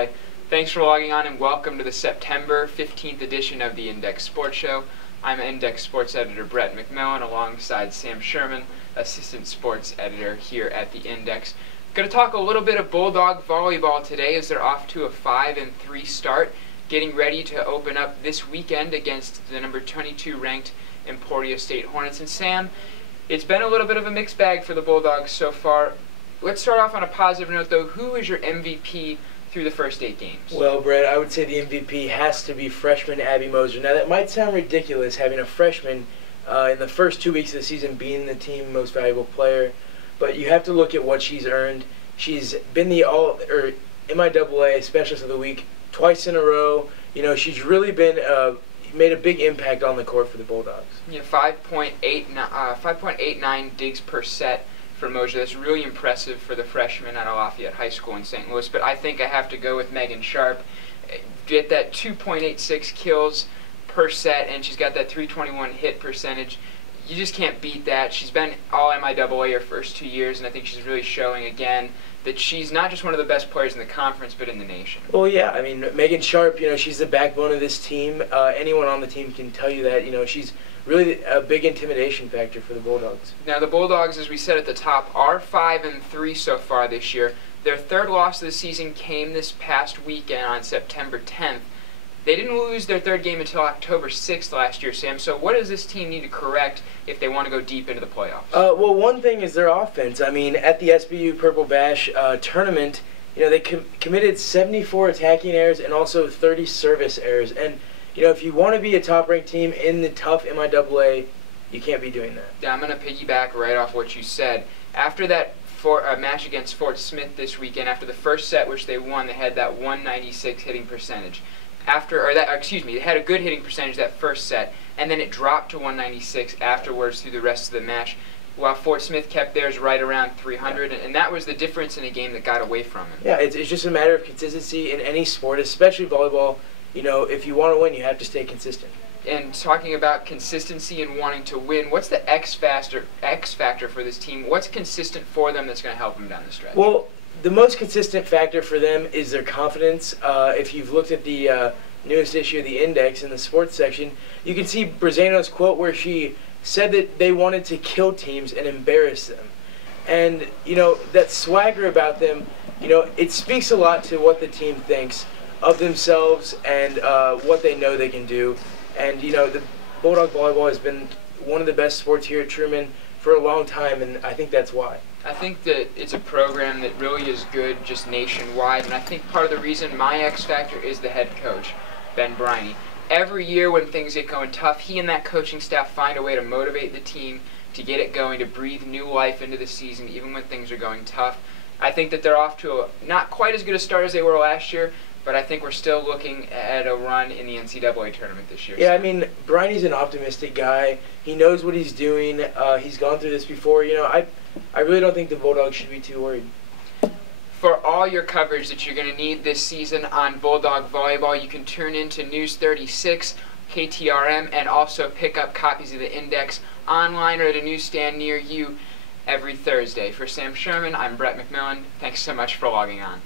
Hi, thanks for logging on and welcome to the September 15th edition of the Index Sports Show. I'm Index Sports Editor Brett McMillan alongside Sam Sherman, Assistant Sports Editor here at the Index. Going to talk a little bit of Bulldog volleyball today as they're off to a 5-3 start, getting ready to open up this weekend against the number 22 ranked Emporia State Hornets. And Sam, it's been a little bit of a mixed bag for the Bulldogs so far. Let's start off on a positive note though. Who is your MVP through the first 8 games? Well, Brett, I would say the MVP has to be freshman Abby Moser. Now, that might sound ridiculous, having a freshman in the first 2 weeks of the season being the team most valuable player, but you have to look at what she's earned. She's been the MIAA Specialist of the Week twice in a row. You know, she's really been made a big impact on the court for the Bulldogs. Yeah, 5.89 digs per set for Moser. That's really impressive for the freshman at Lafayette High School in St. Louis, but I think I have to go with Megan Sharp. Get that 2.86 kills per set, and she's got that 321 hit percentage. You just can't beat that. She's been all MIAA her first 2 years, and I think she's really showing again that she's not just one of the best players in the conference, but in the nation. Well, yeah, I mean, Megan Sharp, you know, she's the backbone of this team. Anyone on the team can tell you that. You know, she's really a big intimidation factor for the Bulldogs. Now, the Bulldogs, as we said at the top, are 5-3 so far this year. Their third loss of the season came this past weekend on September 10th. They didn't lose their third game until October 6th last year, Sam. So what does this team need to correct if they want to go deep into the playoffs? Well, one thing is their offense. I mean, at the SBU Purple Bash tournament, you know, they committed 74 attacking errors and also 30 service errors. And, you know, if you want to be a top-ranked team in the tough MIAA, you can't be doing that. Yeah, I'm going to piggyback right off what you said. After that match against Fort Smith this weekend, after the first set, which they won, they had that 196 hitting percentage. They had a good hitting percentage that first set, and then it dropped to 196 afterwards through the rest of the match, while Fort Smith kept theirs right around 300, and that was the difference in a game that got away from them. Yeah, it's just a matter of consistency in any sport, especially volleyball. You know, if you want to win, you have to stay consistent. And talking about consistency and wanting to win, what's the X factor for this team? What's consistent for them that's going to help them down the stretch? Well, the most consistent factor for them is their confidence. If you've looked at the newest issue of the Index in the sports section, you can see Brazano's quote where she said that they wanted to kill teams and embarrass them. And, you know, that swagger about them, you know, it speaks a lot to what the team thinks of themselves and what they know they can do. And, you know, the Bulldog volleyball has been one of the best sports here at Truman for a long time, and I think that's why. I think that it's a program that really is good just nationwide, and I think part of the reason my X factor is the head coach, Ben Briney. Every year when things get going tough, he and that coaching staff find a way to motivate the team, to get it going, to breathe new life into the season, even when things are going tough. I think that they're off to not quite as good a start as they were last year, but I think we're still looking at a run in the NCAA tournament this year. Yeah, I mean, Briney's an optimistic guy. He knows what he's doing. He's gone through this before. You know, I really don't think the Bulldogs should be too worried. For all your coverage that you're going to need this season on Bulldog volleyball, you can tune in to News 36, KTRM, and also pick up copies of the Index online or at a newsstand near you every Thursday. For Sam Sherman, I'm Brett McMillan. Thanks so much for logging on.